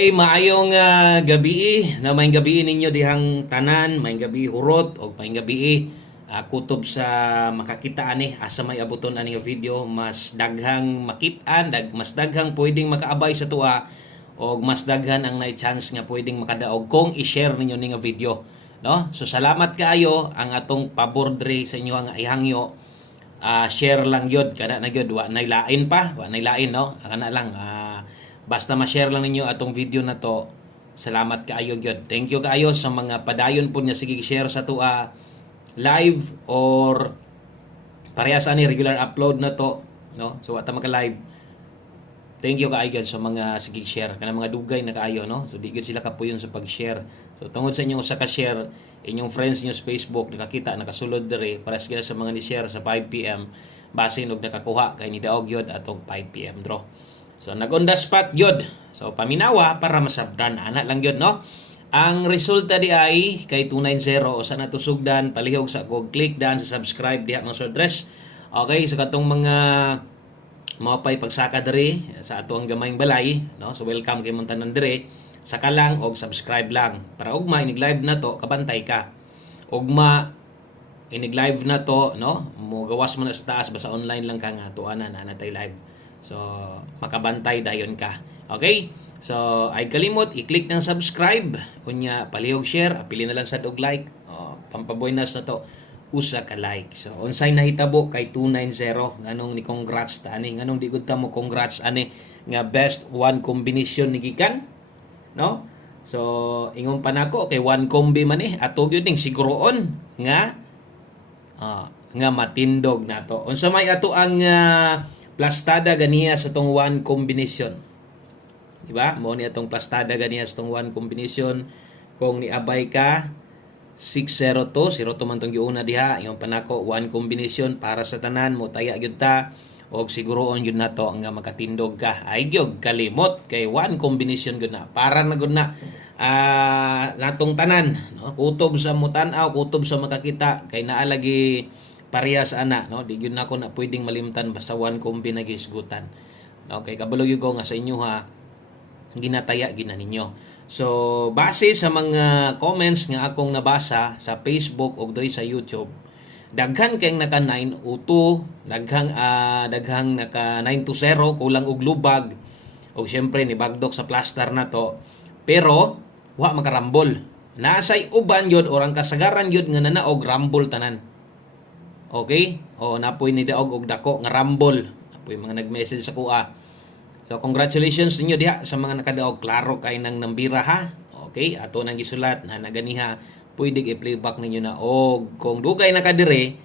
Ay, maayong gabi na may gabi ninyo dihang tanan, may gabi hurot o may gabi kutob sa makakita ani asa may abuton ani nga video mas daghang makitaan, mas daghang pwedeng makaabay sa tuwa o mas daghan ang nay chance nga pwedeng makadaog kung i-share ninyo ni nga video, no? So salamat kaayo ang atong pabor dre sa inyo nga ihangyo. Share lang yod kana na yod wa nay lain pa, wa nay lain, no? Kana lang basta ma-share lang ninyo atong video na to. Salamat kaayo gyud. Thank you kaayo sa mga padayon po niya sige share sa tua live or parehas ani regular upload na to, no? So ata maka-live. Thank you kaayo gyud sa mga sige share kana mga dugay na kaayo, no? So di gyud sila kapuyon sa pag-share. So tungod sa inyong usa ka share, inyong friends niyo sa Facebook nakakita nakasulod dere para sa mga ni-share sa 5 PM basin og nakakuha kay ni daog gyud atong 5 PM draw. So nag-on the spot gyud. So paminawa para masabdan ana lang gyud, no? Ang resulta di ay kay 290 o sa natusugdan palihog sa kog click dan sa subscribe diha mga address. Okay, sa katong mga mapay pagsaka diri sa atong gamayng balay, no? So welcome kay montanan diri. Saka lang og subscribe lang para ugma inig live na to kabantay ka. Ugma inig live na to, no? Mo gawas mo na sa taas basta online lang ka nga tuanan na natay live. So, makabantay dayon ka. Okay? So, ay kalimot, i-click ng subscribe. Unya, palihog share. Apili na lang sa og like. Pampaboynas na to. Usa ka like. So, unsay nahitabo kay 290. Nganong ni congrats ta ani. Nganong di gud ta mo congrats ani. Nga best one combination ni gikan. No? So, ingon pa nako kay one combi man ato gyud ning siguroon nga matindog nato. Unsa may ato ang plastada ganiya sa tong one combination. Diba? Mo ni atong plastada ganiya sa tong one combination. Kung niabay ka 602, 0 to man tong giuna diha, yung panako one combination para sa tanan mo taya gyud ta og siguroon gyud nato nga makatindog ka. Ay gyud kalimot kay one combination gyud na. Para na gyud na natong tanan, no? Kutob sa mutan-aw, kutob sa makakita kay naa lagi parehas ana, no? Di gyud nako na pwedeng malimtan basta one combi na gisgutan. Okay, kabalo gyud ko nga sa inyo ha ginataya gina ninyo. So base sa mga comments nga akong nabasa sa Facebook ug diri sa YouTube, daghan kayong naka 902, daghang naka 920 kulang og lubag ug syempre ni bagdok sa plaster na to. Pero wa makarambol. Nasay uban yun orang kasagaran yun nga nanaog rambol tanan. Okay? O napoy ni daog og dako nga rambol. Napoy mga nag-message sa kuha. So congratulations ninyo diha sa mga nakadaog. Klaro kay nang nambira ha. Okay? Ato nang gisulat na naganiha pwede i-playback ninyo na og kung dugay nakadire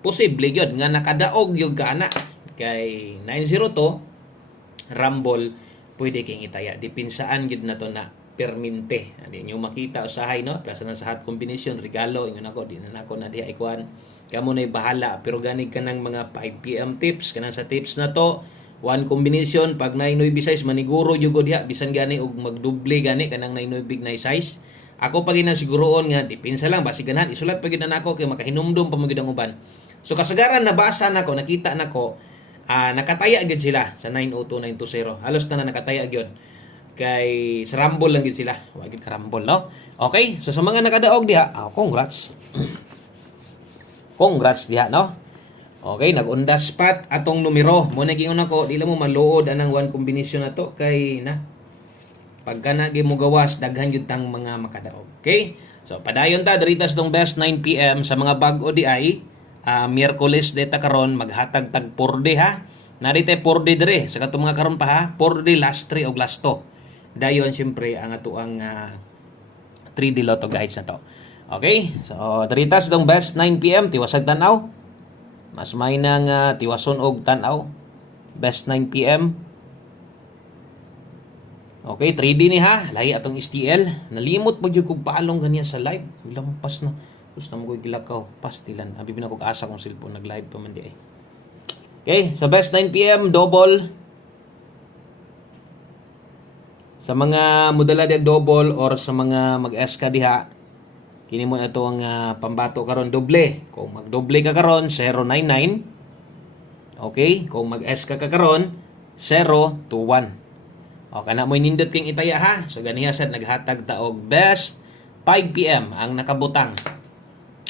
posible gyud nga nakadaog yung kana kay 902 rambol pwede kayong itaya. Dipinsaan gyud na to na perminte. Hindi nyo makita usahay, no? Plasa na sa hot combination, regalo, ingon ako, di na ako na diha ikuan. Kamo na'y bahala. Pero ganig ka ng mga 5 PM tips. Kanang sa tips na to, one combination, pag nainoy size, maniguro yung diha, bisan gani, og magduble gani, kanang nainoy big na size. Ako pag siguroon nga, dipinsa lang, basi ganahan, isulat pag na ako, kay makahinumdum pa magidang uban. So kasagaran, nabasa na ko, nakita na ko, nakataya agad sila sa 902, 920. Halos na nakataya agad. Kay sa Rumble lang gid sila. Wa gid ka Rumble, no? Okay? So sa mga nakadaog diha, congrats. Congrats diha, no? Okay, nag-on the spot atong numero. Mo na giingon ako, dili mo maluod anang one combination na to kay na pagka na mo gawas daghan gyud tang mga makadaog. Okay? So padayon ta diritas tong best 9 PM sa mga bag-o di ay Miyerkules deta karon maghatag tag 4D ha. Narite 4D dire sa katong mga karon pa ha. 4D last 3 og last 2. Dayon siyempre ang ato ang 3D Lotto guides na to. Okay? So diritas tong best 9 PM tiwasag tan-aw. Mas may nang tiwason og tan-aw. Best 9 PM. Okay, 3D ni ha. Lahi atong STL. Nalimot mo jud kog paalong ganiya sa live. Lampas na. Gusto mo ko gilakaw. Pastilan. Abi na kog asa kong cellphone nag-live pa man di ay. Okay, sa best 9 PM double. Sa mga mudala diag double or sa mga mag-S ka diha, kini mo ito ang pambato karon doble. Kung magdoble ka karon 099. Okay, kung mag-S ka karon 0 to 1. O kana mo nindot king itaya ha. So ganiha sad naghatag ta og best 5 PM ang nakabutang.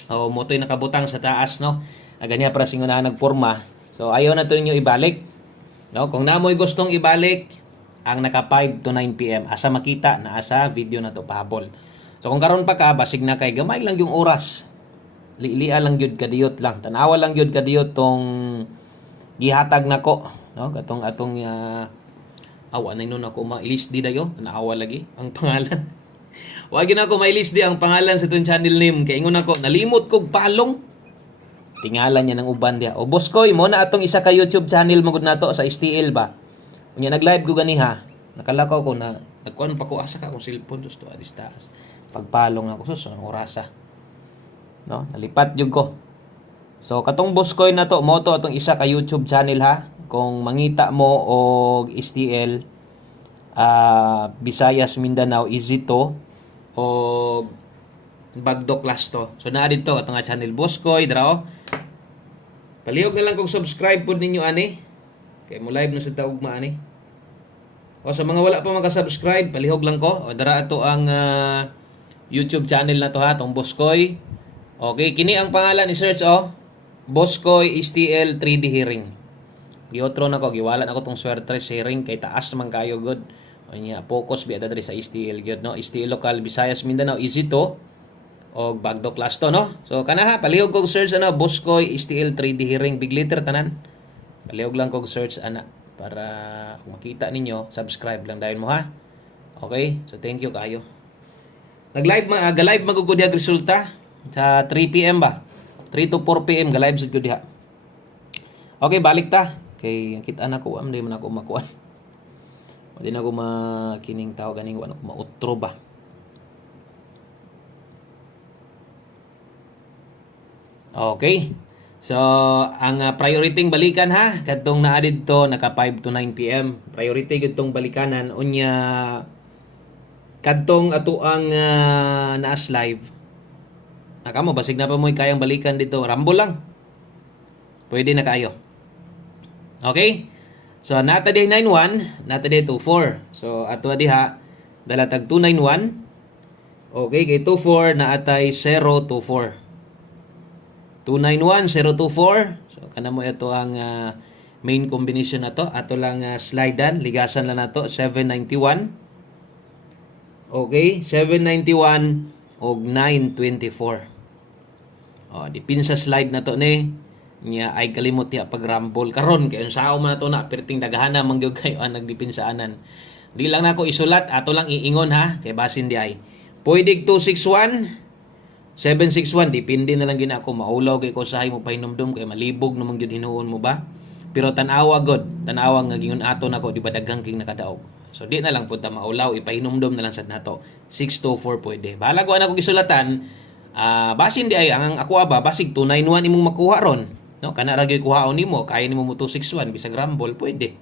O motoy nakabutang sa taas no. Ganiha para singunahan nagporma. So ayaw na to ninyo ibalik. No, kung namoy gustong ibalik ang naka 5 to 9 PM asa makita na asa video na to pahabol. So kung karon pa ka basig na kay gamay lang yung oras. Lilia lang gyud kadiyot lang. Tanawa lang gyud kadiyot tong gihatag nako, no? Katong atong awa na nun ako ma-list di dayo. Tanawa lagi ang pangalan. Wa gyud ako ma-list di ang pangalan sa tong channel name kay ingon ako nalimot kog palong. Tingalan niya ng uban diha. O Boskoy mo na atong isa ka YouTube channel magud nato sa STL ba. Unya nag-live ko ganiha. Nakalakaw ko na nagkuan pa ko asa ka akong cellphone gusto adis taas. Pagpalong ako sus ang orasa. No, nalipat jud ko. So katong Boskoy na to mo to atong isa ka YouTube channel ha. Kung mangita mo og STL Visayas Mindanao easy to o Bagdo class to. So naa dito atong channel Boskoy dra. Palihog na lang kung subscribe pod ninyo ani. Kay mo live na sa taugma ani. O sa mga wala pa maka-subscribe, palihog lang ko. O dara ato ang YouTube channel na to ha, tong Boskoy. Okay, kini ang pangalan ni search Boskoy STL 3D hearing. Giotro na ko, giwala na ko tong swerte hearing kay taas man kayo good. O niya, focus biya diri sa STL good no. STL local Visayas Mindanao easy to o Bagdo class to no. So kana ha, palihog kog search Boskoy STL 3D hearing big letter tanan. Palihog lang kog search ana para kung makita ninyo, subscribe lang dayon mo ha. Okay? So thank you kayo. Ga-live magugud diha resulta sa 3 PM ba? 3 to 4 PM ga-live sad gud diha. Okay, balik ta. Kay kita na ko am di man ako makuan. Di na ako makining tao ganing wala ko mautro ba. Okay. So, ang priority balikan ha, kadtong naa didto naka 5 to 9 PM. Priority gyud tong balikanan unya kadtong ato ang naas live. Naka mo basig na pa mo kayang balikan dito, rambo lang. Pwede na kayo. Okay? So, nata day 91, nata day 24. So, ato diha dalatag 291. Okay, kay 24 na atay 024. 291024. So kana mo ito ang main combination na to. Ato lang slidean, ligasan lang nato 791. Okay, 791 og 924. Oh, dipin sa slide na to ni nya ay kalimot ya pag rumble karon kay unsao man nato na perting daghana mangyud kayo ang nagdipinsaanan. Di lang nako isulat, ato lang iingon ha kay basin di ay. Pwede 261 761 depende na lang gina ako maulaw kay ko sahay mo pahinumdum kay malibog naman gyud hinuon mo ba pero tan-awa god tan-awa nga gingon ato nako di ba daghang king nakadaog so di na lang punta maulaw ipahinumdum na lang sad nato 624 pwede bahala ko ana ko gisulatan basin di ay ang ako ba basig 291 imong makuha ron no kana ra gyud kuhaon nimo kaya nimo mo 261 bisag rumble pwede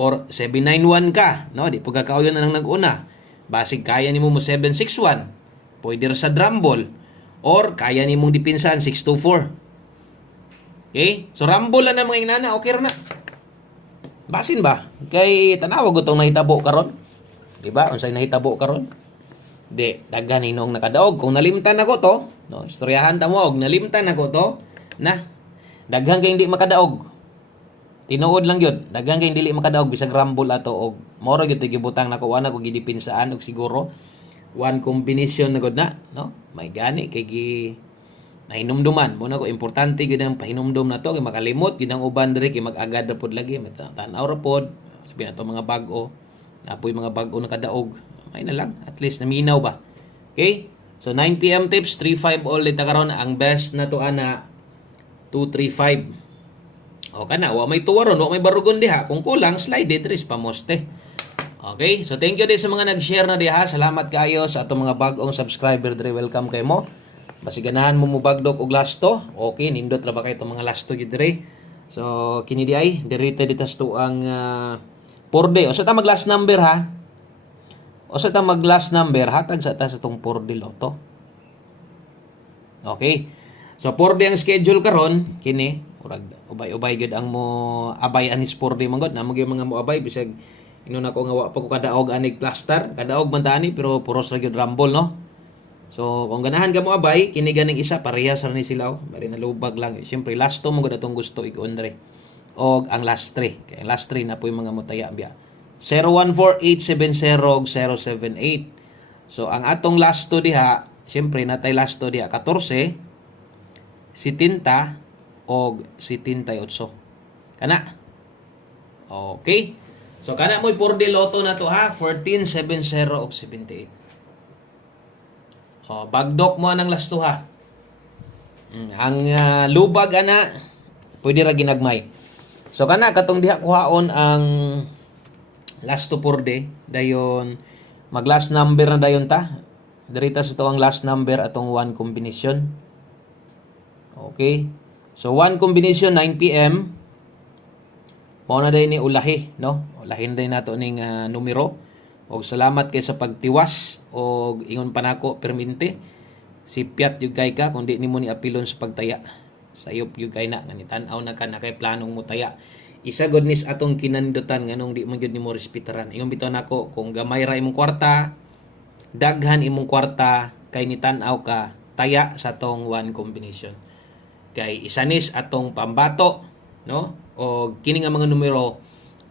or 791 ka no di pud kakauyon na nang nag-una basig kaya nimo mo 761 pwede ra sa rumble or kaya nimong dipinsan 624. Okay? So rumble na mga inana, okay ra na. Basin ba? Kay tanawa ko tong nahitabo karon. Di ba? Unsay nahitabo karon? Di, daghan inong nakadaog. Kung nalimtan ako to, no, istoryahan ta mo og nalimtan ako to, na daghan kay hindi makadaog. Tinuod lang gyud, daghan kay dili makadaog bisag rumble ato og moro gyud gibutang nako ana ko gidipinsaan og siguro one combination na gud na no may gani kay gi nahinumduman mo na ko importante gid ang pahinumdum nato kay makalimot gid ang uban diri kay mag-agad ra pod lagi may tan-aw ra pod sabi nato mga bag-o apoy mga bag-o nakadaog may na lang at least naminaw ba okay so 9 PM tips 35 all dita karon ang best na to ana 235 o kana wa may tuwaron wa may barugon diha kung kulang slide diri pa moste. Okay, so thank you din sa mga nag-share na diha. Salamat kayo sa atong mga bagong subscriber dire. Welcome kay mo. Basi ganahan mo bagdok og lasto. Okay, nindot ra ba kay itong mga lasto gid dire. So kini di ay dirite ditas to ang 4D. O sa ta mag last number ha. O sa ta mag last number hatag sa ta sa tong 4D loto. Okay. So 4D ang schedule karon kini urag ubay-ubay gid ang mo abay anis 4D manggod na mo mga mo abay bisag Ingon ako nga wa pa ko kadaog anig plaster, kadaog man ta ani pero puros ra gyud rumble no. So kung ganahan ka mo abay, kini ganing isa parehas ra ni sila bali na lubag lang. Siyempre last 2 mo gud atong gusto ig-on dre. Og ang last 3, kay ang last 3 na po yung mga mutaya biya. 014870 078. So ang atong last 2 diha, siyempre natay last 2 diha 14, 70 og 78. Kana. Okay. So kana mo'y 4D Lotto na to ha, 14, 70 og 78. Bagdok mo anang last 2 ha. Ang lubag ana pwede ra ginagmay. So kana katong diha kuhaon ang last 2 4D dayon mag last number na dayon ta. Dirita sa to ang last number atong 1 combination. Okay. So 1 combination 9 PM. Mao na day ni ulahi, no? Ulahin day nato ning numero. Og salamat kay sa pagtiwas og ingon pa nako permente. Sipiat yung kay ka kung di nimo ni apilon sa pagtaya. Sayop yung kay na nga tan-aw na ka na kay planong mo taya. Isa god nis atong kinandutan nganong di man gyud nimo respetaran. Ingon bitaw nako kung gamay ra imong kwarta, daghan imong kwarta kay ni tan-aw ka taya sa tong 1 combination. Kay isanis atong pambato, no? O kini nga mga numero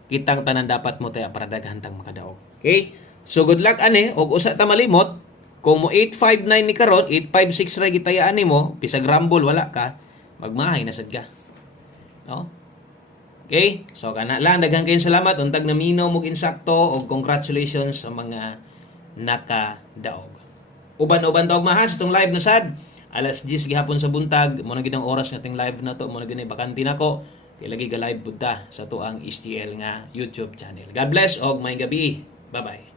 kitang tanan dapat mo taya para daghan tang makadaog. Okay? So good luck ani og usa ta malimot kung mo 859 ni karon 856 ra gitayaan nimo pisag rumble wala ka magmahay na sad ka. No? Okay? So kana lang daghang kayong salamat untag na minaw mo insakto og congratulations sa mga nakadaog. Uban-uban tawag mahas itong live na sad. Alas 10 gihapon sa buntag mo na gid ang oras nating live na to mo na gid bakante nako. Kay lagi ka live budta sa tuang STL nga YouTube channel. God bless og maayong gabi. Bye-bye.